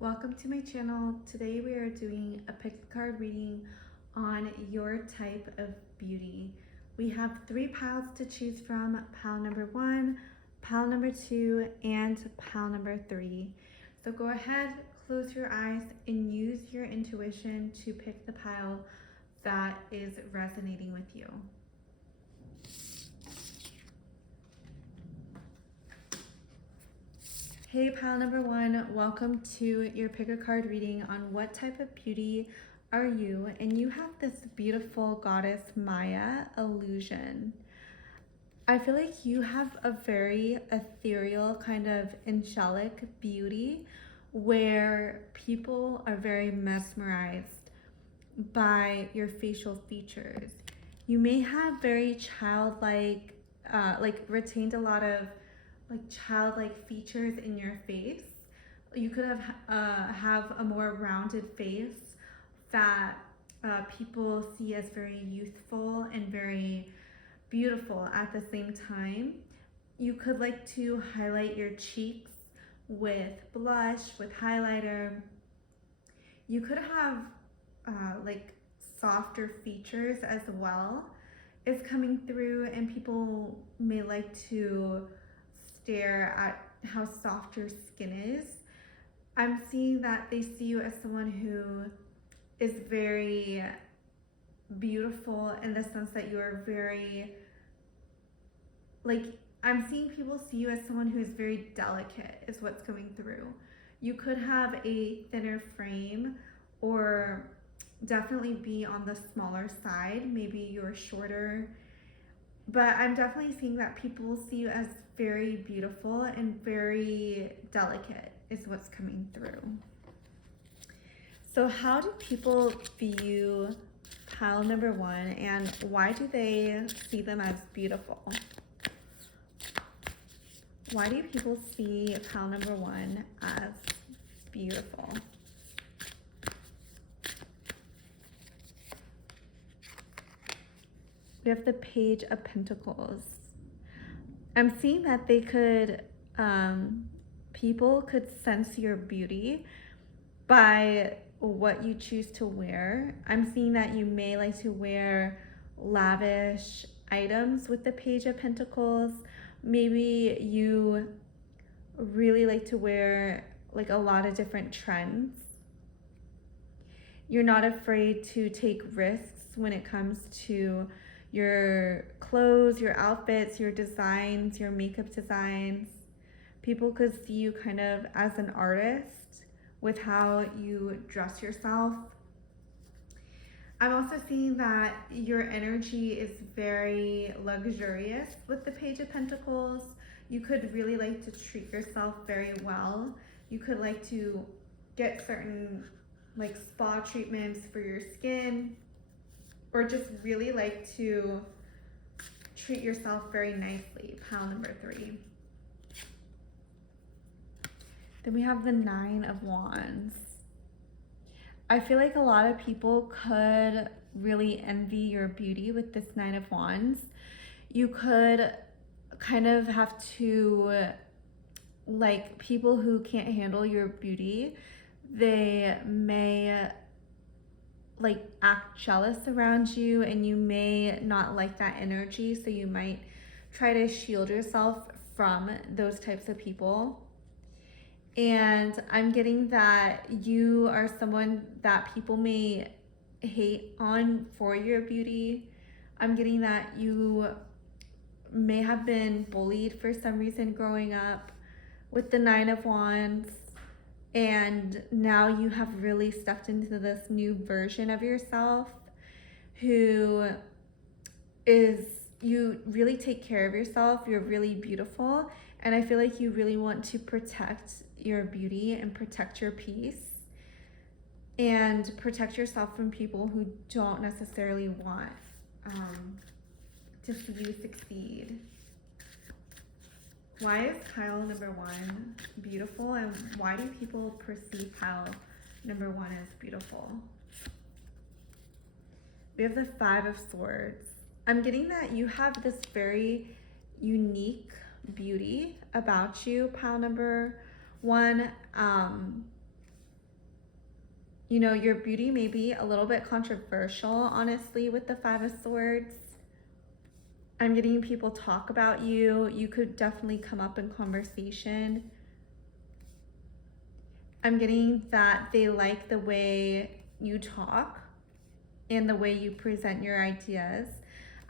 Welcome to my channel. Today we are doing a pick a card reading on your type of beauty. We have 3 piles to choose from: pile number 1, pile number 2, and pile number 3. So go ahead, close your eyes, and use your intuition to pick the pile that is resonating with you. Hey, pile number 1, welcome to your pick a card reading on what type of beauty are you. And you have this beautiful goddess Maya illusion. I feel like you have a very ethereal kind of angelic beauty where people are very mesmerized by your facial features. You may have very childlike, retained a lot of childlike features in your face. You could have a more rounded face that people see as very youthful and very beautiful at the same time. You could like to highlight your cheeks with blush, with highlighter. You could have softer features as well is coming through, and people may like to stare at how soft your skin is. I'm seeing that they see you as someone who is very beautiful in the sense that you are very, I'm seeing people see you as someone who is very delicate is what's coming through. You could have a thinner frame or definitely be on the smaller side. Maybe you're shorter. But I'm definitely seeing that people see you as very beautiful and very delicate is what's coming through. So how do people view pile number 1, and why do they see them as beautiful? Why do people see pile number 1 as beautiful? We have the Page of Pentacles. I'm seeing that they could, people could sense your beauty by what you choose to wear. I'm seeing that you may like to wear lavish items with the Page of Pentacles. Maybe you really like to wear a lot of different trends. You're not afraid to take risks when it comes to your clothes, your outfits, your designs, your makeup designs. People could see you kind of as an artist with how you dress yourself. I'm also seeing that your energy is very luxurious with the Page of Pentacles. You could really like to treat yourself very well. You could like to get certain spa treatments for your skin, or just really like to treat yourself very nicely, pile number 3. Then we have the 9 of Wands. I feel like a lot of people could really envy your beauty with this 9 of Wands. You could kind of have to, people who can't handle your beauty, they may act jealous around you, and you may not like that energy, so you might try to shield yourself from those types of people. And I'm getting that you are someone that people may hate on for your beauty. I'm getting that you may have been bullied for some reason growing up with the 9 of Wands. And now you have really stepped into this new version of yourself who is, you really take care of yourself. You're really beautiful. And I feel like you really want to protect your beauty and protect your peace and protect yourself from people who don't necessarily want to see you succeed. Why is pile number 1 beautiful, and why do people perceive pile number 1 as beautiful? We have the 5 of Swords. I'm getting that you have this very unique beauty about you, pile number 1. You know, your beauty may be a little bit controversial, honestly, with the Five of Swords. I'm getting people talk about you. You could definitely come up in conversation. I'm getting that they like the way you talk and the way you present your ideas.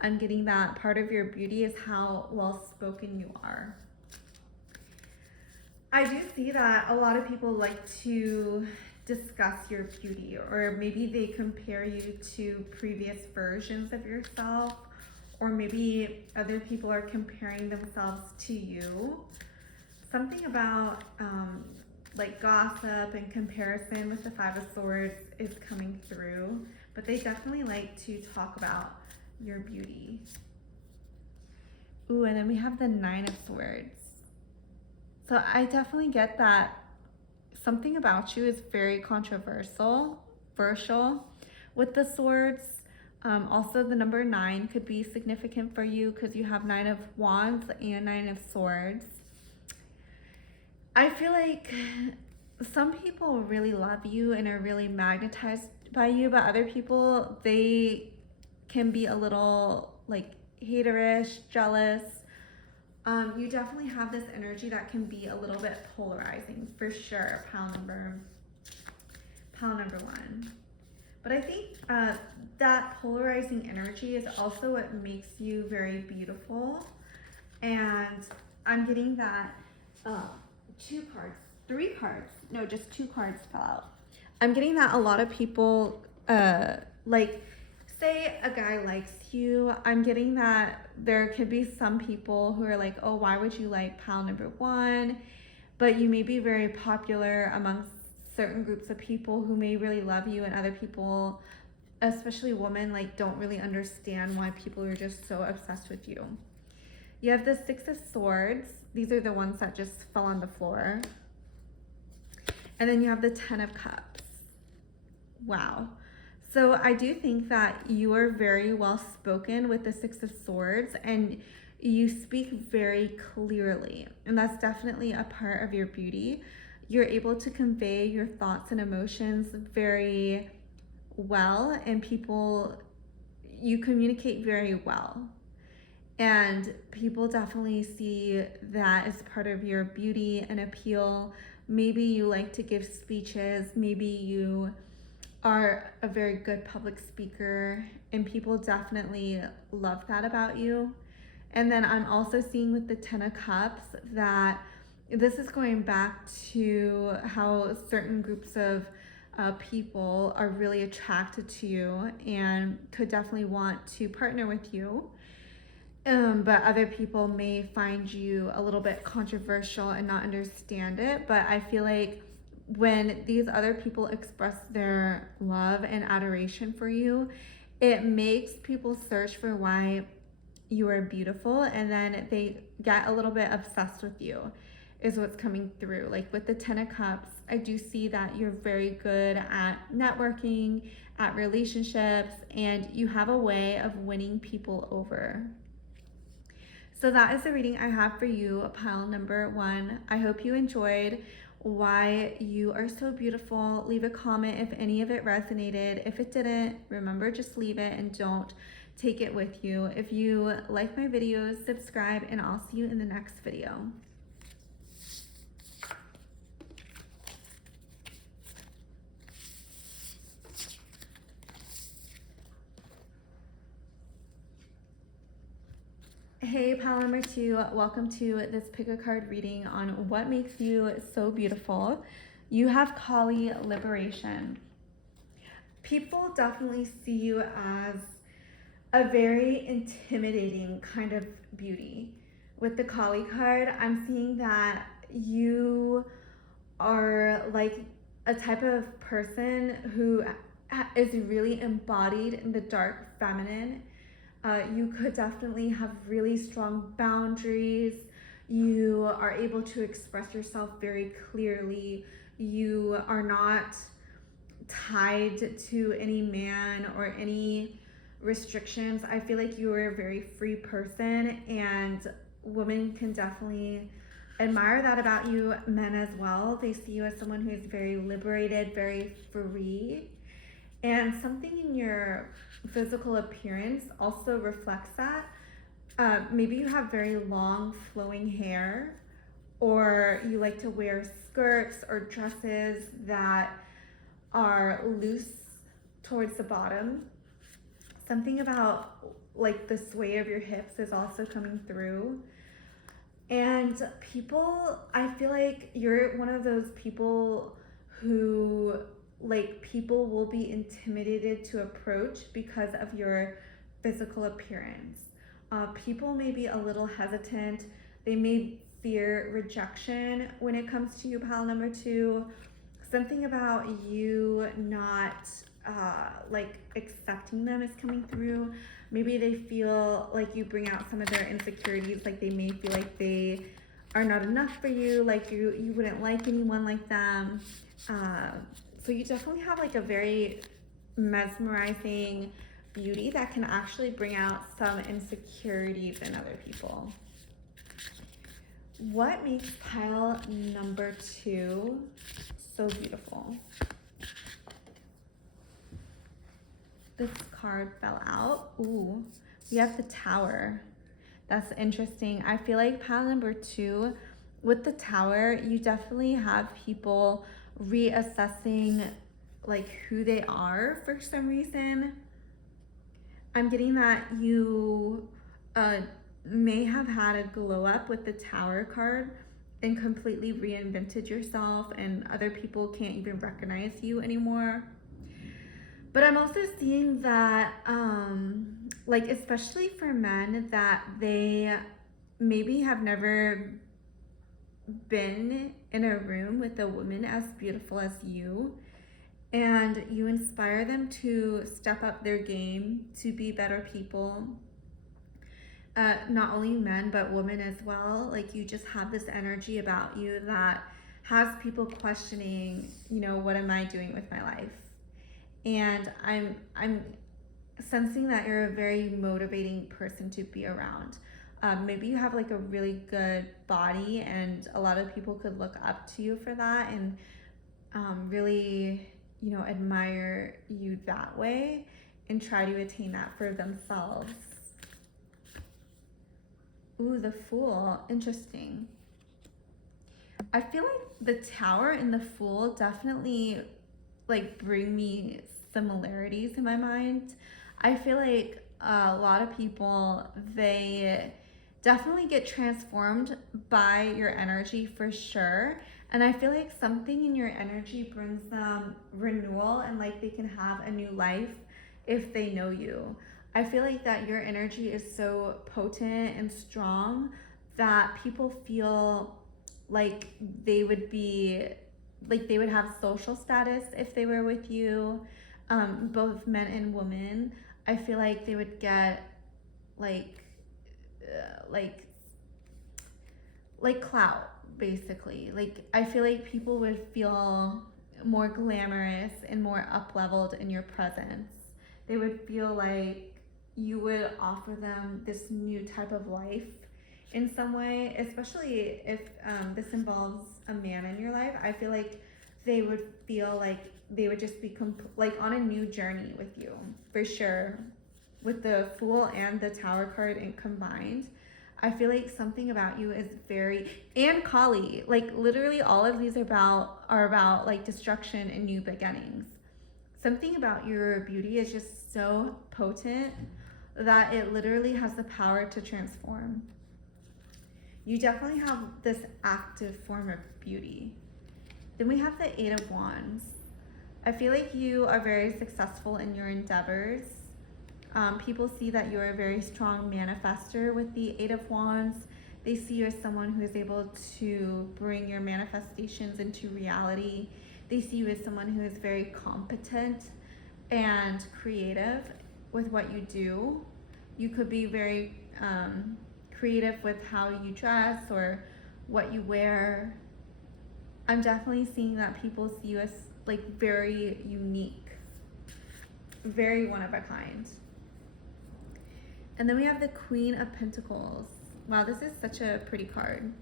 I'm getting that part of your beauty is how well-spoken you are. I do see that a lot of people like to discuss your beauty, or maybe they compare you to previous versions of yourself, or maybe other people are comparing themselves to you. Something about like gossip and comparison with the Five of Swords is coming through, but they definitely like to talk about your beauty. Ooh, and then we have the Nine of Swords. So I definitely get that something about you is very controversial with the swords. Also, the number 9 could be significant for you because you have 9 of Wands and 9 of Swords. I feel like some people really love you and are really magnetized by you, but other people, they can be a little like haterish, jealous. You definitely have this energy that can be a little bit polarizing, for sure. Pile number 1. But I think that polarizing energy is also what makes you very beautiful. And I'm getting that 2 cards fell out. I'm getting that a lot of people, like, say a guy likes you, I'm getting that there could be some people who are like, oh, why would you like pile number 1? But you may be very popular amongst certain groups of people who may really love you, and other people, especially women, like don't really understand why people are just so obsessed with you. You have the 6 of Swords. These are the ones that just fell on the floor. And then you have the 10 of Cups. Wow. So I do think that you are very well spoken with the 6 of Swords, and you speak very clearly. And that's definitely a part of your beauty. You're able to convey your thoughts and emotions very well, and you communicate very well. And people definitely see that as part of your beauty and appeal. Maybe you like to give speeches, maybe you are a very good public speaker, and people definitely love that about you. And then I'm also seeing with the 10 of Cups that this is going back to how certain groups of people are really attracted to you and could definitely want to partner with you. But other people may find you a little bit controversial and not understand it. But I feel like when these other people express their love and adoration for you, it makes people search for why you are beautiful, and then they get a little bit obsessed with you, is what's coming through. Like with the 10 of Cups, I do see that you're very good at networking, at relationships, and you have a way of winning people over. So that is the reading I have for you, pile number 1. I hope you enjoyed why you are so beautiful. Leave a comment if any of it resonated. If it didn't, remember, just leave it and don't take it with you. If you like my videos, subscribe, and I'll see you in the next video. Hey, pile number 2, welcome to this pick a card reading on what makes you so beautiful. You have Kali Liberation. People definitely see you as a very intimidating kind of beauty. With the Kali card, I'm seeing that you are like a type of person who is really embodied in the dark feminine. You could definitely have really strong boundaries. You are able to express yourself very clearly. You are not tied to any man or any restrictions. I feel like you are a very free person, and women can definitely admire that about you, men as well. They see you as someone who is very liberated, very free. And something in your physical appearance also reflects that. Maybe you have very long flowing hair, or you like to wear skirts or dresses that are loose towards the bottom. Something about like the sway of your hips is also coming through. And people, I feel like you're one of those people who, like, people will be intimidated to approach because of your physical appearance. People may be a little hesitant. They may fear rejection when it comes to you, pile number 2. Something about you not like accepting them is coming through. Maybe they feel like you bring out some of their insecurities, like they may feel like they are not enough for you, like you wouldn't like anyone like them. So you definitely have like a very mesmerizing beauty that can actually bring out some insecurities in other people. What makes pile number 2 so beautiful? This card fell out. Ooh, we have the Tower. That's interesting. I feel like pile number 2, with the Tower, you definitely have people reassessing like who they are for some reason. I'm getting that you may have had a glow up with the Tower card and completely reinvented yourself, and other people can't even recognize you anymore. But I'm also seeing that, like, especially for men, that they maybe have never been in a room with a woman as beautiful as you, and you inspire them to step up their game, to be better people. Not only men, but women as well. Like, you just have this energy about you that has people questioning, you know, what am I doing with my life? And I'm sensing that you're a very motivating person to be around. Maybe you have like a really good body, and a lot of people could look up to you for that, and really, you know, admire you that way and try to attain that for themselves. Ooh, the Fool. Interesting. I feel like the Tower and the Fool definitely like bring me similarities in my mind. I feel like a lot of people, they definitely get transformed by your energy for sure. And I feel like something in your energy brings them renewal, and like they can have a new life if they know you. I feel like that your energy is so potent and strong that people feel like they would be, like they would have social status if they were with you. Both men and women, I feel like they would get like like clout, basically. Like, I feel like people would feel more glamorous and more up leveled in your presence. They would feel like you would offer them this new type of life in some way, especially if this involves a man in your life. I feel like they would feel like they would just be like on a new journey with you, for sure. With the Fool and the Tower card and combined, I feel like something about you is very, and Kali, like literally all of these are about like destruction and new beginnings. Something about your beauty is just so potent that it literally has the power to transform. You definitely have this active form of beauty. Then we have the 8 of Wands. I feel like you are very successful in your endeavors. People see that you're a very strong manifester with the 8 of Wands. They see you as someone who is able to bring your manifestations into reality. They see you as someone who is very competent and creative with what you do. You could be very creative with how you dress or what you wear. I'm definitely seeing that people see you as like very unique, very one of a kind. And then we have the Queen of Pentacles. Wow, this is such a pretty card.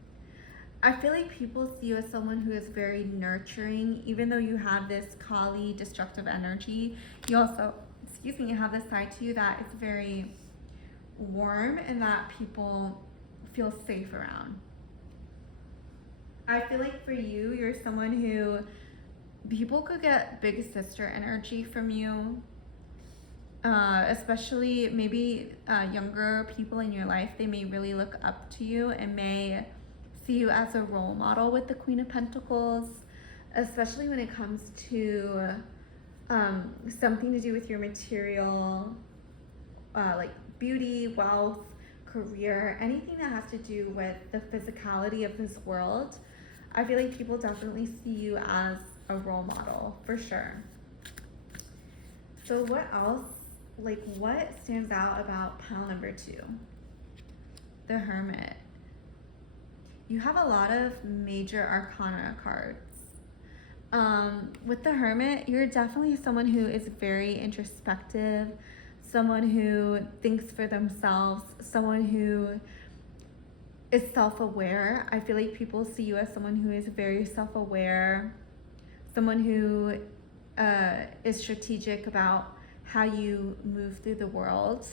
I feel like people see you as someone who is very nurturing, even though you have this Kali destructive energy. You also, excuse me, you have this side to you that is very warm and that people feel safe around. I feel like for you, you're someone who people could get big sister energy from you, especially maybe younger people in your life. They may really look up to you and may see you as a role model with the Queen of Pentacles, especially when it comes to something to do with your material, like beauty, wealth, career, anything that has to do with the physicality of this world. I feel like people definitely see you as a role model for sure. So what else, like what stands out about pile number 2? The Hermit. You have a lot of major arcana cards. With the Hermit, you're definitely someone who is very introspective, someone who thinks for themselves, someone who is self-aware. I feel like people see you as someone who is very self-aware, someone who is strategic about how you move through the world.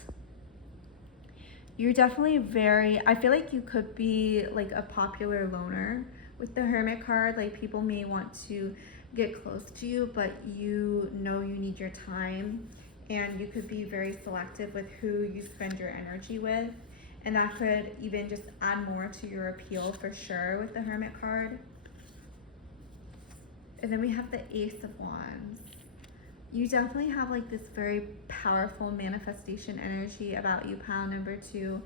You're definitely very, I feel like you could be like a popular loner with the Hermit card. Like people may want to get close to you, but you know you need your time, and you could be very selective with who you spend your energy with. And that could even just add more to your appeal for sure with the Hermit card. And then we have the Ace of Wands. You definitely have like this very powerful manifestation energy about you, pile number 2.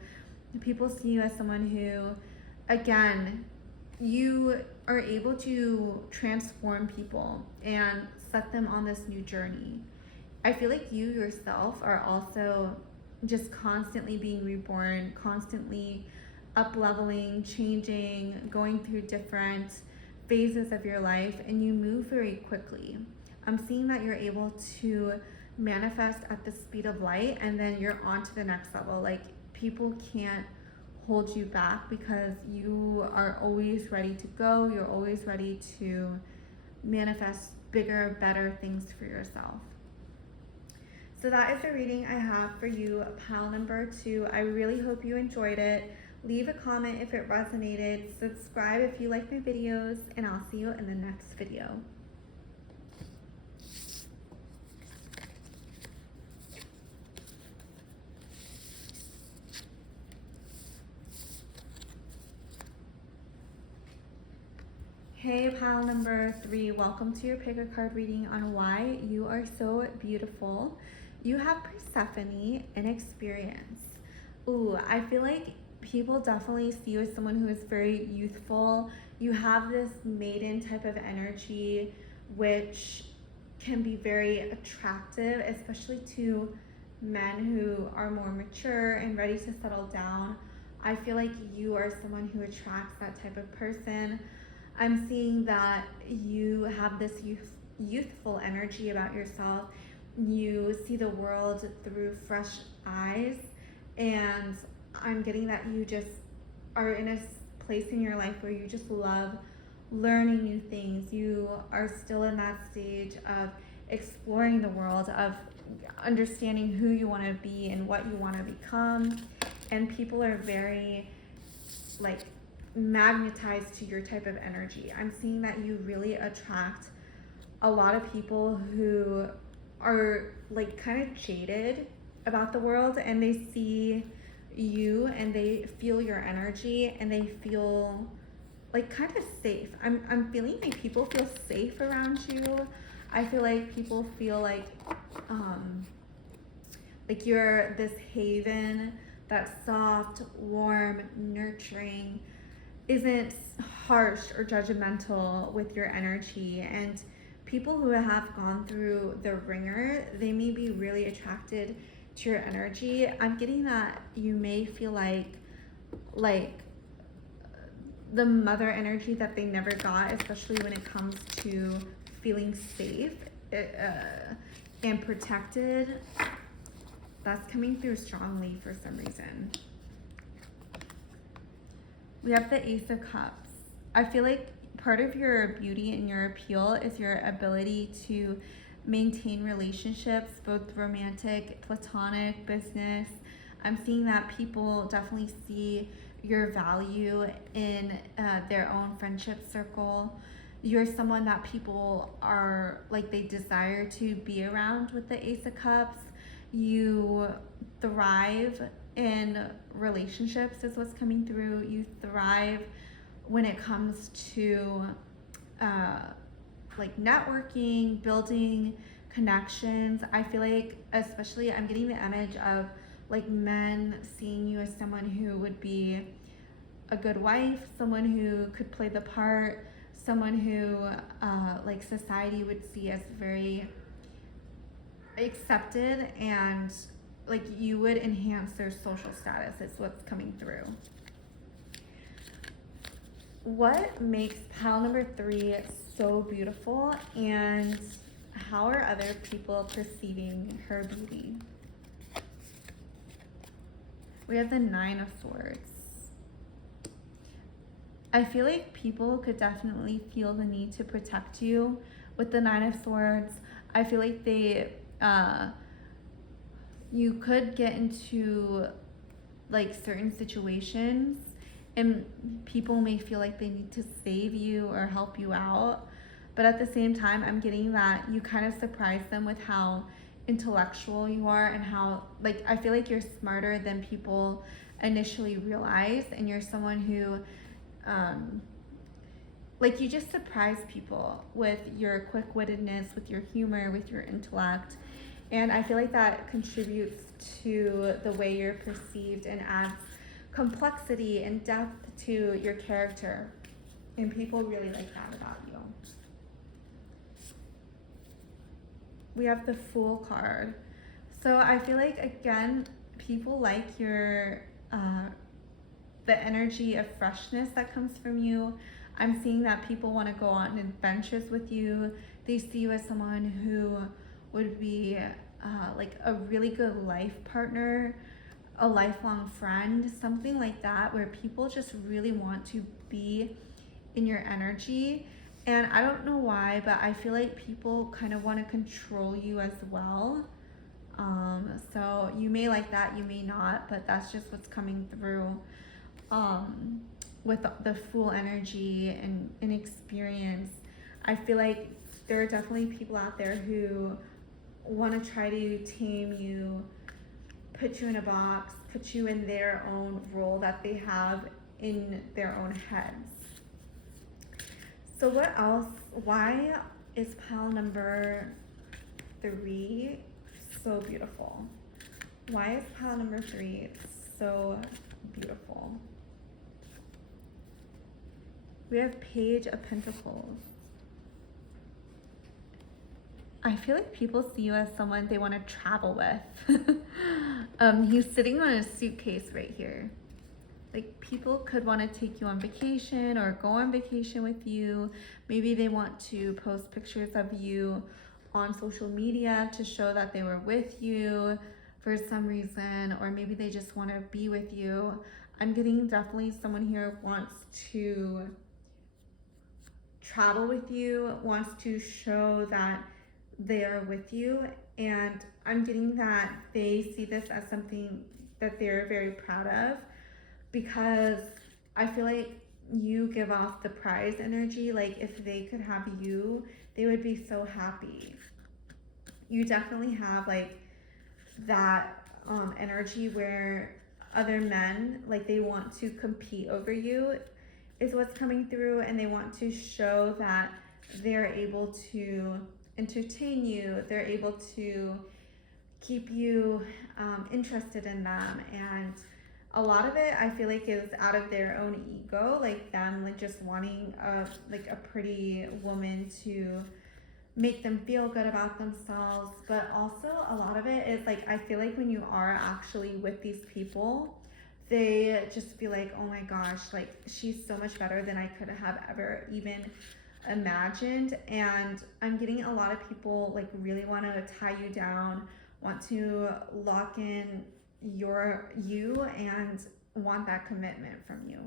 People see you as someone who, again, you are able to transform people and set them on this new journey. I feel like you yourself are also just constantly being reborn, constantly up-leveling, changing, going through different phases of your life, and you move very quickly. I'm seeing that you're able to manifest at the speed of light, and then you're on to the next level. Like people can't hold you back because you are always ready to go. You're always ready to manifest bigger, better things for yourself. So that is the reading I have for you, pile number 2. I really hope you enjoyed it. Leave a comment if it resonated. Subscribe if you like my videos, and I'll see you in the next video. Hey, pile number 3, welcome to your pick a card reading on why you are so beautiful. You have Persephone and experience. Ooh, I feel like people definitely see you as someone who is very youthful. You have this maiden type of energy, which can be very attractive, especially to men who are more mature and ready to settle down. I feel like you are someone who attracts that type of person. I'm seeing that you have this youthful energy about yourself. You see the world through fresh eyes, and I'm getting that you just are in a place in your life where you just love learning new things. You are still in that stage of exploring the world, of understanding who you want to be and what you want to become, and people are very like magnetized to your type of energy. I'm seeing that you really attract a lot of people who are like kind of jaded about the world, and they see you and they feel your energy and they feel like kind of safe. I'm feeling like people feel safe around you. I feel like people feel like you're this haven that's soft, warm, nurturing, isn't harsh or judgmental with your energy. And people who have gone through the ringer, they may be really attracted to your energy. I'm getting that you may feel like the mother energy that they never got, especially when it comes to feeling safe and protected. That's coming through strongly for some reason. We have the Ace of Cups. I feel like part of your beauty and your appeal is your ability to maintain relationships, both romantic, platonic, business. I'm seeing that people definitely see your value in their own friendship circle. You're someone that people are like, they desire to be around with the Ace of Cups. You thrive in relationships, is what's coming through. You thrive when it comes to uh, like networking, building connections. I feel like, especially, I'm getting the image of like men seeing you as someone who would be a good wife, someone who could play the part, someone who like society would see as very accepted, and like you would enhance their social status is what's coming through. What makes pile number 3 so beautiful, and how are other people perceiving her beauty? We have the 9 of Swords. I feel like people could definitely feel the need to protect you with the 9 of Swords. I feel like you could get into like certain situations and people may feel like they need to save you or help you out. But at the same time, I'm getting that you kind of surprise them with how intellectual you are, and how, like, I feel like you're smarter than people initially realize, and you're someone who, like, you just surprise people with your quick-wittedness, with your humor, with your intellect. And I feel like that contributes to the way you're perceived and adds complexity and depth to your character. And people really like that about you. We have the Fool card. So I feel like, again, people like your the energy of freshness that comes from you. I'm seeing that people want to go on adventures with you. They see you as someone who would be like a really good life partner, a lifelong friend, something like that, where people just really want to be in your energy. And I don't know why, but I feel like people kind of want to control you as well. So you may like that, you may not, but that's just what's coming through with the Fool energy and inexperience. I feel like there are definitely people out there who want to try to tame you, put you in a box, put you in their own role that they have in their own heads. So what else? Why is pile number 3 so beautiful? Why is pile number 3 so beautiful? We have Page of Pentacles. I feel like people see you as someone they want to travel with. He's sitting on a suitcase right here. Like, people could want to take you on vacation or go on vacation with you. Maybe they want to post pictures of you on social media to show that they were with you for some reason, or maybe they just want to be with you. I'm getting definitely someone here wants to travel with you, wants to show that they are with you, and I'm getting that they see this as something that they're very proud of, because I feel like you give off the prize energy. Like, if they could have you, they would be so happy. You definitely have like that energy where other men, like, they want to compete over you, is what's coming through, and they want to show that they're able to entertain you, they're able to keep you interested in them. And a lot of it, I feel like, is out of their own ego, like them like just wanting a pretty woman to make them feel good about themselves. But also a lot of it is like, I feel like when you are actually with these people, they just feel like, oh my gosh, like, she's so much better than I could have ever even imagined. And I'm getting a lot of people like really want to tie you down, want to lock in you and want that commitment from you.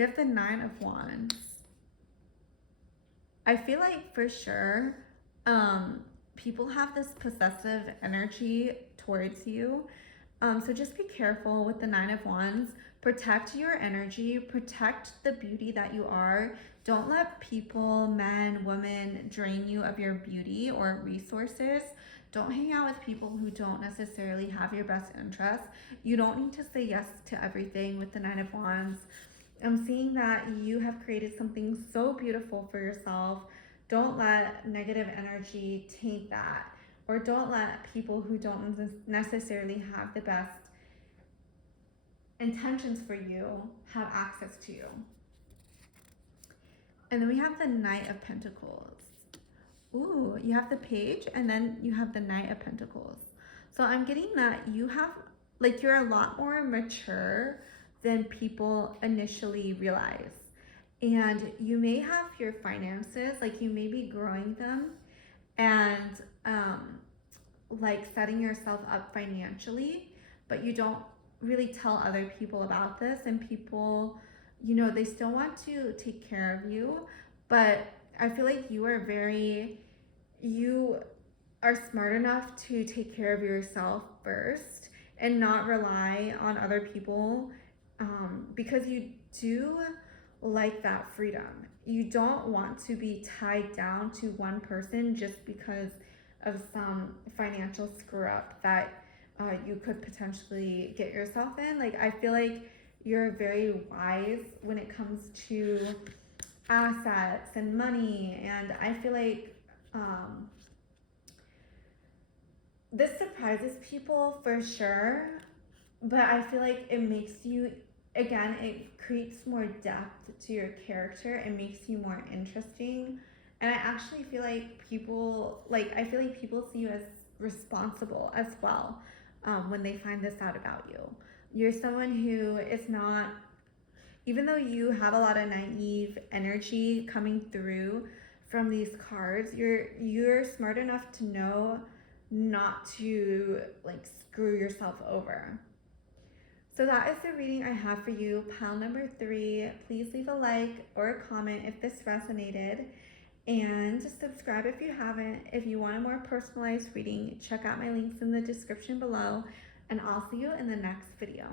We have the Nine of Wands. I feel like for sure, people have this possessive energy towards you. So just be careful with the Nine of Wands. Protect your energy, protect the beauty that you are. Don't let people, men, women, drain you of your beauty or resources. Don't hang out with people who don't necessarily have your best interests. You don't need to say yes to everything with the Nine of Wands. I'm seeing that you have created something so beautiful for yourself. Don't let negative energy taint that, or don't let people who don't necessarily have the best intentions for you have access to you. And then we have the Knight of Pentacles. Ooh, you have the Page and then you have the Knight of Pentacles. So I'm getting that you have, like, you're a lot more mature than people initially realize. And you may have your finances, like you may be growing them and like setting yourself up financially, but you don't really tell other people about this. And people, you know, they still want to take care of you, but I feel like you are smart enough to take care of yourself first and not rely on other people, because you do like that freedom. You don't want to be tied down to one person just because of some financial screw up that you could potentially get yourself in. Like, I feel like you're very wise when it comes to assets and money, and I feel like this surprises people for sure, but I feel like it makes you, again, it creates more depth to your character. It makes you more interesting. And I actually feel like I feel like people see you as responsible as well, when they find this out about you. You're someone who is not, even though you have a lot of naive energy coming through from these cards, you're smart enough to know not to like screw yourself over. So that is the reading I have for you, pile number 3. Please leave a like or a comment if this resonated, and subscribe if you haven't. If you want a more personalized reading, check out my links in the description below, and I'll see you in the next video.